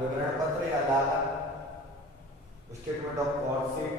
विवरण पत्र या लाला, स्टेटमेंट ऑफ कॉस्ट शीट,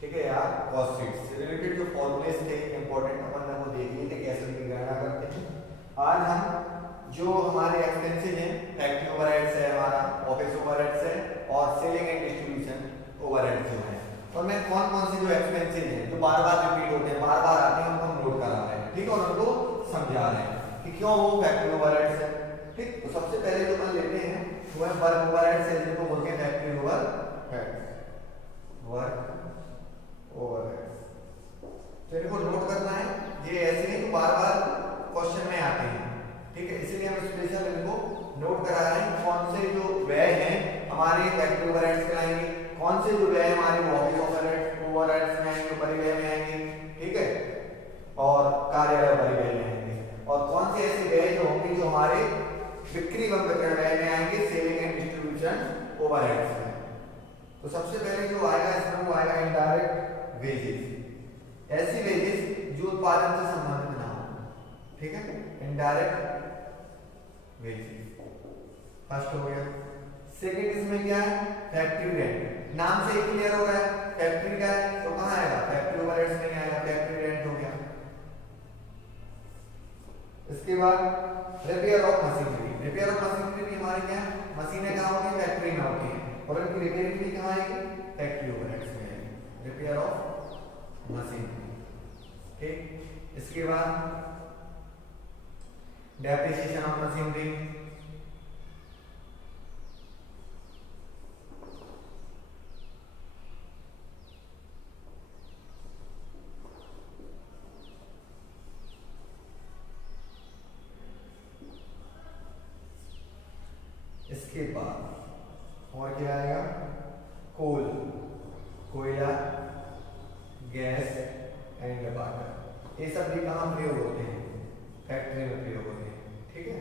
ठीक है, या कॉस्ट शीट से रिलेटेड जो फॉर्मूले थे इंपॉर्टेंट अपन ने वो देख लिए थे कैसे उनकी गणना करते हैं। आज हम जो हमारे एक्सपेंसेस हैं, फैक्ट्री ओवरहेड्स है, हमारा ऑफिस ओवरहेड्स है और सेलिंग एंड डिस्ट्रीब्यूशन ओवरहेड्स जो है, और मैं कौन कौन से जो एक्सपेंसेस हैं जो बार बार रिपीट होते हैं, बार बार आते हैं, उनको हम नोट करा रहे हैं, ठीक है, और उनको समझा रहे हैं कि क्यों वो फैक्ट्री ओवरहेड्स है। ठीक, तो सबसे पहले जो अपन लेते हैं वो है वर्क ओवरहेड्स है, जिनको बोलते हैं फैक्ट्री ओवरहेड्स, वर्क ओवरहेड्स। तो इनको नोट करना है, ये ऐसे नहीं तो बार बार क्वेश्चन में आते हैं, ठीक है, इसलिए हम स्पेशल इनको नोट करा रहे हैं। कौन से जो व्यय हैं हमारे फैक्ट्री ओवरहेड्स के आएंगे, कौन से जो व्यय हमारे ऑफिस ओवरहेड्स में आएंगे, परिव्यय में आएंगे, ठीक है, और कार्यालय परिव्यय में आएंगे, और कौन से ऐसे व्यय जो होंगे जो हमारे बिक्री एवं वितरण व्यय में आएंगे, सेलिंग एंड डिस्ट्रीब्यूशन ओवरहेड्स में। तो सबसे पहले जो आएगा इसमें वो आएगा इनडायरेक्ट वेजेस, ऐसी वेजेस जो उत्पादन से संबंधित ना हो, ठीक है, इनडायरेक्ट वेजेस फर्स्ट हो गया। सेकंड इसमें क्या है, फैक्ट्री रेंट, नाम से ही क्लियर हो रहा है फैक्ट्री का है तो कहां आएगा, फैक्ट्री ओवरहेड्स में आएगा, फैक्ट्री रेंट हो गया। इसके बाद repair of machinery, repair of machinery भी हमारे क्या है, मशीनें कहां होती है, फैक्ट्री में होती है, और उनकी रिपेयरिंग भी कहां आएगी, फैक्ट्री ओवरहेड्स में आएगी, रिपेयर ऑफ मशीनरी। ठीक, इसके बाद डेप्रिसिएशन ऑफ मशीनरी, इसके बाद और क्या आएगा, कोल, कोयला, गैस एंड वाटर, ये सब भी कहाँ प्रयोग होते हैं, फैक्ट्री में प्रयोग होते हैं, ठीक है।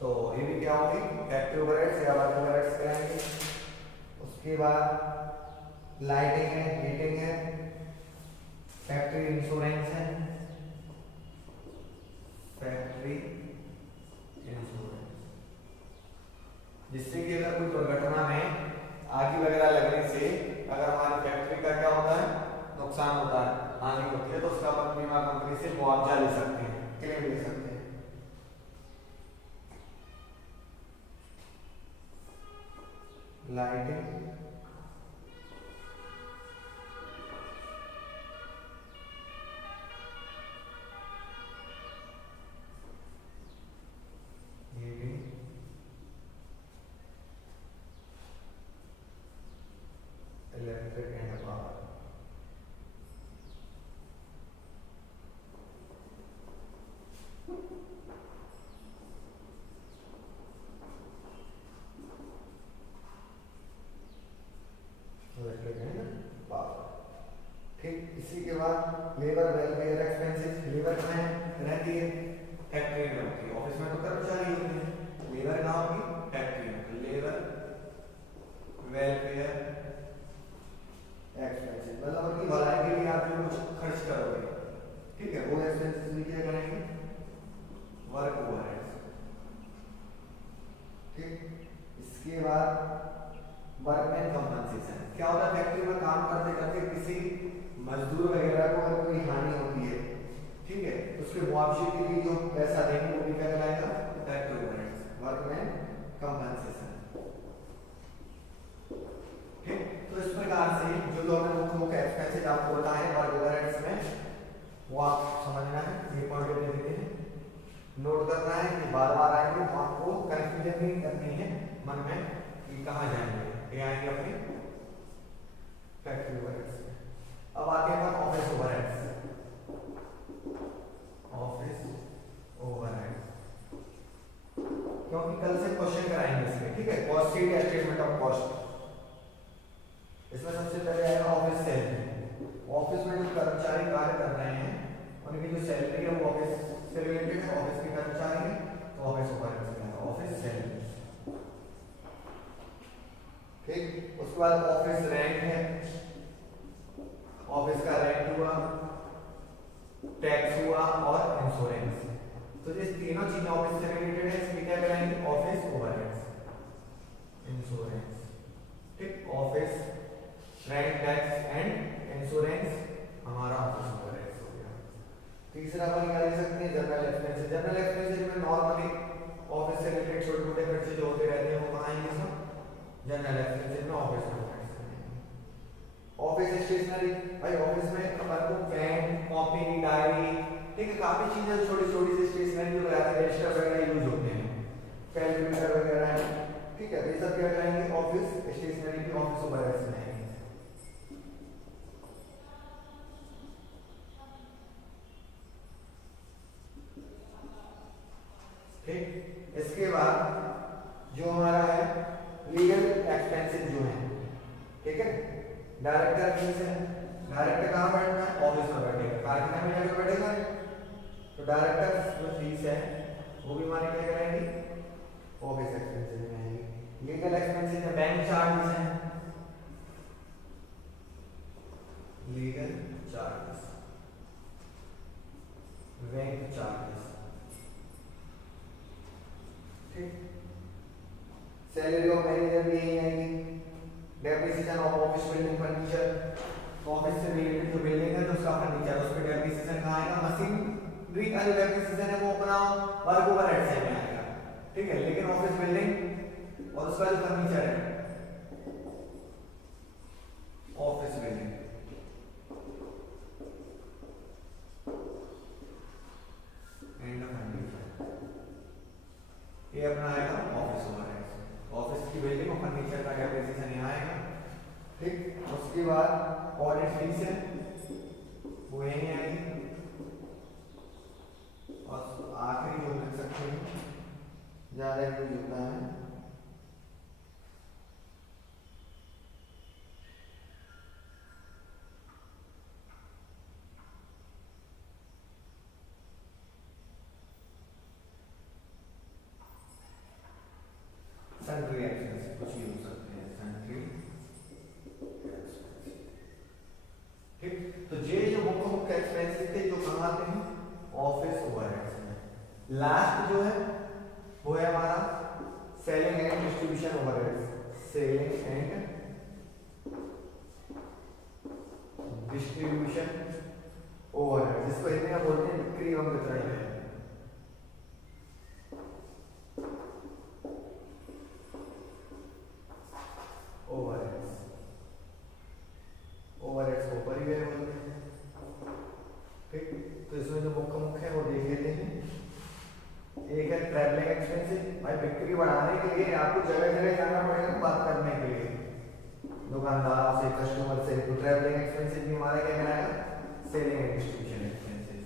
तो ये भी क्या होगी, फैक्ट्री ओवरहेड्स या वर्क ओवरहेड्स कराएंगे। उसके बाद लाइटिंग है, हीटिंग है, फैक्ट्री इंश्योरेंस है, फैक्ट्री इंश्योरेंस, जिससे कि अगर कोई दुर्घटना में आग वगैरह लगने से अगर हमारी फैक्ट्री का क्या होता है, नुकसान होता है, हानि होती है, तो उसका अपन बीमा कंपनी से मुआवजा ले सकते हैं, क्लेम ले सकते हैं। Lighting, electric and power, electric and power. ठीक, इसी के बाद लेबर वेलफेयर एक्सपेंसेस, लेबर कहाँ रहती है, फैक्ट्री में होती है, ऑफिस में तो कर्मचारी होते हैं, लेबर कहाँ होगी, फैक्ट्री में, लेबर वेलफेयर एक्सपेंसेस, मतलब उनकी भलाई के लिए आप जो कुछ खर्च करोगे, ठीक है, वो एक्सपेंसेस भी क्या करेंगे, वर्क ओवरहेड्स। ठीक, इसके बाद वर्कमैन कंपनसेशन, क्या होता है, फैक्ट्री में काम करते करते किसी मजदूर वगैरह को अगर कोई हानि होती है, ठीक है, उसके मुआवजे के लिए जो पैसा देंगे वो भी क्या कहलाएगा, फैक्ट्री ओवरहेड्स, वर्कमैन कंपनसेशन। ठीक, तो इस प्रकार से जो हमने मुख्य मुख्य एक्सपेंसेस आपको बताए वर्क ओवरहेड्स में, वो आप समझना है, ये पॉइंट ले लेते हैं, नोट करना है कि बार बार आएंगे, तो आपको कंफ्यूजन नहीं करनी है मन में कि कहाँ जाएंगे, ये आएंगे अपने फैक्ट्री ओवरहेड्स। अब आते हैं ऑफिस ओवरहेड्स, ऑफिस ओवरहेड्स, क्योंकि कल से क्वेश्चन कराएंगे इसमें, ठीक है, कॉस्ट शीट या स्टेटमेंट ऑफ कॉस्ट। इसमें सबसे पहले आएगा ऑफिस सैलरी, ऑफिस में जो कर्मचारी कार्य कर रहे हैं उनकी जो सैलरी है वो ऑफिस से रिलेटेड है, ऑफिस के कर्मचारी हैं, तो ऑफिस ओवरहेड्स में आएगा ऑफिस सैलरी। ठीक, उसके बाद ऑफिस रेंट है, ऑफिस का रेंट हुआ, टैक्स हुआ और इंश्योरेंस, तो ये तीनों चीजें ऑफिस से रिलेटेड है, इसमें क्या कराएंगे, ऑफिस ओवरहेड्स। इंश्योरेंस, ठीक, office rent tax and insurance हमारा ऑफिस ओवरहेड्स हो गया। तीसरा अपन क्या ले सकते हैं, जनरल एक्सपेंसेस। जनरल एक्सपेंसेस में नॉर्मली ऑफिस से रिलेटेड छोटे मोटे खर्चे जो होते रहते हैं वो कहाँ आएंगे, सब जनरल एक्सपेंसेस में ऑफिस में ऑफिस स्टेशनरी, भाई ऑफिस में अपन को पेन कॉपी डायरी, ठीक है, काफी चीजें छोटी छोटी सी स्टेशनरी जो रहती है रजिस्टर वगैरह यूज होते हैं, कैलकुलेटर वगैरह है, ठीक है, ये सब क्या करेंगे ऑफिस स्टेशनरी की ऑफिस ओवरहेड्स में आएंगे। ठीक, इसके बाद जो हमारा है लीगल एक्सपेंसेस जो है, ठीक है, डायरेक्टर फीस है, डायरेक्टर कहाँ बैठना है, ऑफिस में बैठेगा, कारखाने में जाकर बैठेगा, तो डायरेक्टर जो फीस है वो भी हमारे क्या करेंगे ऑफिस एक्सपेंसेस में आएंगे। लीगल एक्सपेंसेस में बैंक चार्जेस हैं, लीगल चार्जेस, बैंक चार्जेस, ठीक, सैलरी ऑफ मैनेजर भी यही आएगी, depreciation of office building furniture, office से रिलेटेड जो बिल्डिंग है तो उसका फर्नीचर, उस पे डेप्रिसिएशन कहाँ आएगा, मशीनरी का जो डेप्रिसिएशन है वो अपना वर्क ओवरहेड्स में आएगा, ठीक है, लेकिन ऑफिस बिल्डिंग और उसका जो फर्नीचर है ऑफिस बिल्डिंग एंड फर्नीचर ये अपना आएगा ऑफिस ओवरहेड्स, ऑफिस की बिल्डिंग और फर्नीचर का डेप्रिसिएशन यहाँ आएगा, ठीक। उसके बाद ऑडिट फीस है वो यहीं आएगी, और आखिरी जो लिख सकते हैं ज्यादा यूज होता है सन्ड्री एक्सपेंसेस, कुछ भी हो सकते हैं सन्ड्री एक्सपेंसेस, ठीक। तो ये जो मुख्य मुख्य एक्सपेंसेस थे जो कहाँ आते हैं ऑफिस ओवरहेड्स में। लास्ट जो है वो है हमारा selling and distribution overheads, selling and distribution overhead, जिसको हिंदी में बोलते हैं बिक्री एवं वितरण है, ओवरहेड्स, ओवरहेड्स को ऊपर ही गए बोलते हैं, ठीक। तो इसमें जो मुख्य मुख्य है वो देख लेते हैं। एक है ट्रैवलिंग एक्सपेंसेस, भाई बिक्री बढ़ाने के लिए आपको जगह जगह जाना पड़ेगा बात करने के लिए दुकानदारों से, कस्टमर से, तो ट्रैवलिंग एक्सपेंसेस भी हमारा क्या कहलाएगा सेलिंग एंड डिस्ट्रीब्यूशन एक्सपेंसेस।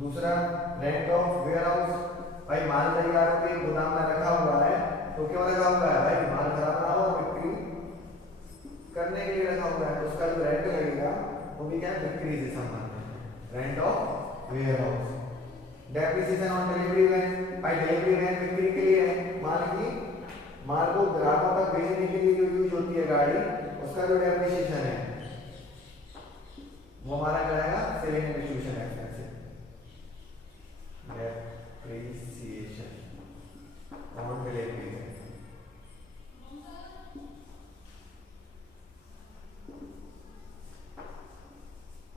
दूसरा रेंट ऑफ वेयरहाउस, भाई माल तैयार होकर गोदाम में रखा हुआ है तो क्यों रखा हुआ है, भाई माल खराब ना हो, बिक्री करने के लिए रखा हुआ है, तो उसका जो रेंट लगेगा वो भी क्या है बिक्री से संबंधित है, rent of warehouse. Depreciation on delivery van, भाई डिलीवरी वैन बिक्री के लिए है, माल को ग्राहकों तक भेजने के लिए जो यूज होती है गाड़ी, उसका जो डेप्रिसिएशन है वो हमारा क्या रहेगा selling and distribution expenses, depreciation on delivery van,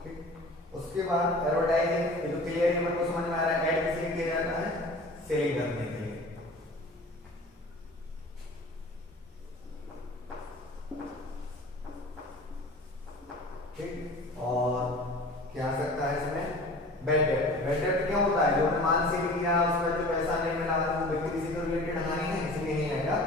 ठीक। उसके बाद एडवर्टाइजिंग, ये तो क्लियर है, को समझ में आ रहा है, एड किस लिए किया जाता है सेलिंग करने के लिए, ठीक। और क्या आ सकता है इसमें बैड डेब्ट, बैड डेब्ट क्या होता है, जो हमने माल सेल किया उसका जो पैसा नहीं मिला वो बिक्री से रिलेटेड हानि है, इसलिए नहीं आएगा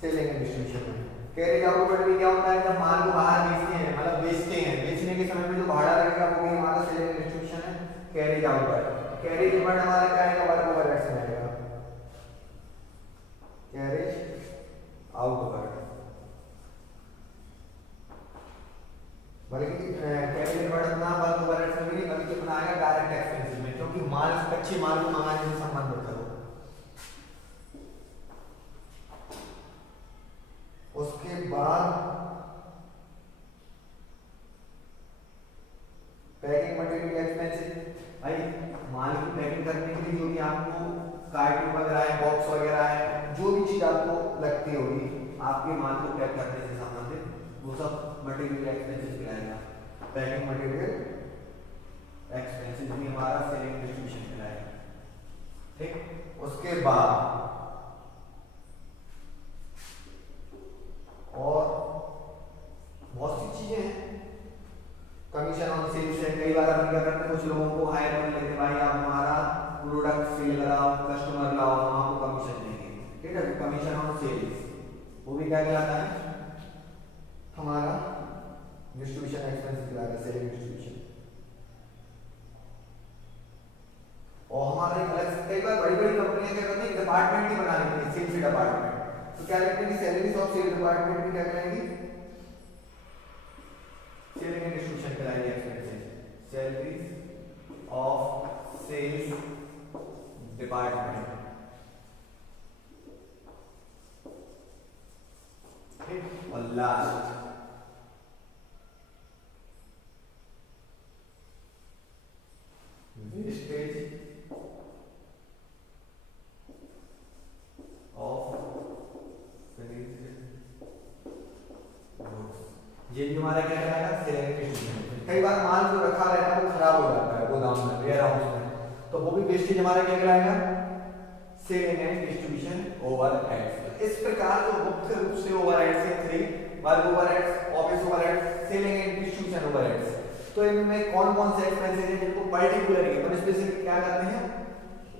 सेलिंग एंड डिस्ट्रीब्यूशन में। कैरेज आउटवर्ड भी क्या होता है, जब माल को बाहर बेचते हैं, मतलब बेचते हैं, बेचने के समय में जो भाड़ा लगेगा वो भी हमारा सेलिंग एंड डिस्ट्रीब्यूशन है। कैरेज आउटवर्ड, कैरेज इनवर्ड हमारा क्या आएगा वर्क ओवरहेड्स में आएगा, कैरेज आउटवर्ड, बल्कि कैरेज इनवर्ड अपना वर्क ओवरहेड्स में भी नहीं बल्कि अपना आएगा डायरेक्ट एक्सपेंसेस में, क्योंकि माल कच्चे माल को मंगाने से संबंधित है। उसके बाद पैकिंग मटेरियल एक्सपेंसेस, भाई माल की पैकिंग करने के लिए जो भी आपको कार्टून वगैरह है, बॉक्स वगैरह है, जो भी चीज आपको लगती है होगी आपके माल को पैक करने से संबंधित, वो सब मटेरियल एक्सपेंसेस कहलाएगा। पैकिंग मटेरियल एक्सपेंसेस भी हमारा सेलिंग डिस्ट्रीब्यूशन कहलाएगा। ठीक, उसके बाद और बहुत सी चीजें हैं। कमीशन ऑन सेल्स है, कई बार हम क्या करते हैं, कुछ लोगों को हायर कर लेते हैं, भाई आप हमारा प्रोडक्ट सेल कराओ, कस्टमर लाओ, हम आपको कमीशन देंगे। ठीक है, कमीशन ऑन सेल्स वो भी क्या कहलाता है, हमारा डिस्ट्रीब्यूशन एक्सपेंस कहलाता है, सेलिंग डिस्ट्रीब्यूशन। और हमारा एक अलग, कई बार बड़ी बड़ी कंपनियां क्या करती हैं, डिपार्टमेंट ही बना लेती हैं, सेल्स डिपार्टमेंट। तो क्या लिखते हैं, सैलरीज ऑफ सेल्स डिपार्टमेंट भी क्या कहलाएगी, सेलिंग एंड डिस्ट्रीब्यूशन कहलाएगी expenses, salaries of sales department. ठीक, और last wastage of finished goods, ये भी हमारा क्या कहलाएगा, सेलिंग डिस्ट्रीब्यूशन। कई बार माल जो रखा रहता है वो खराब हो जाता है गोदाम में, वेयर हाउस में, तो वो भी वेस्टेज हमारा क्या कहलाएगा, सेलिंग एंड डिस्ट्रीब्यूशन ओवरहेड्स। इस प्रकार जो मुख्य रूप से ओवरहेड्स हैं, 3 work overheads, office overheads, selling and distribution overheads. तो इनमें कौन कौन से एक्सपेंसेस हैं जिनको पर्टिकुलरली अपन स्पेसिफिक क्या करते हैं,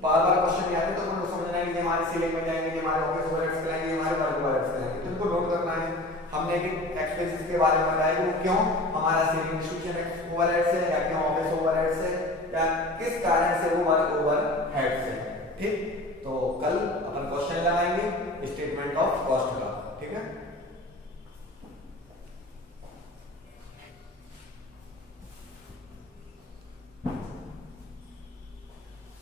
बार-बार क्वेश्चन आते हैं तो अपन समझना है कि हमारे सेलिंग में जाएंगे, हमारे ऑफिस ओवरहेड्स कराएंगे, हमारे वर्क ओवरहेड्स कराएंगे, तो इनको नोट करना है। हमने एक एक्सपेंसेस के बारे में बताया कि क्यों हमारा सेलिंग डिस्ट्रीब्यूशन ओवरहेड्स है या क्यों ऑफिस ओवरहेड्स है, या किस कारण से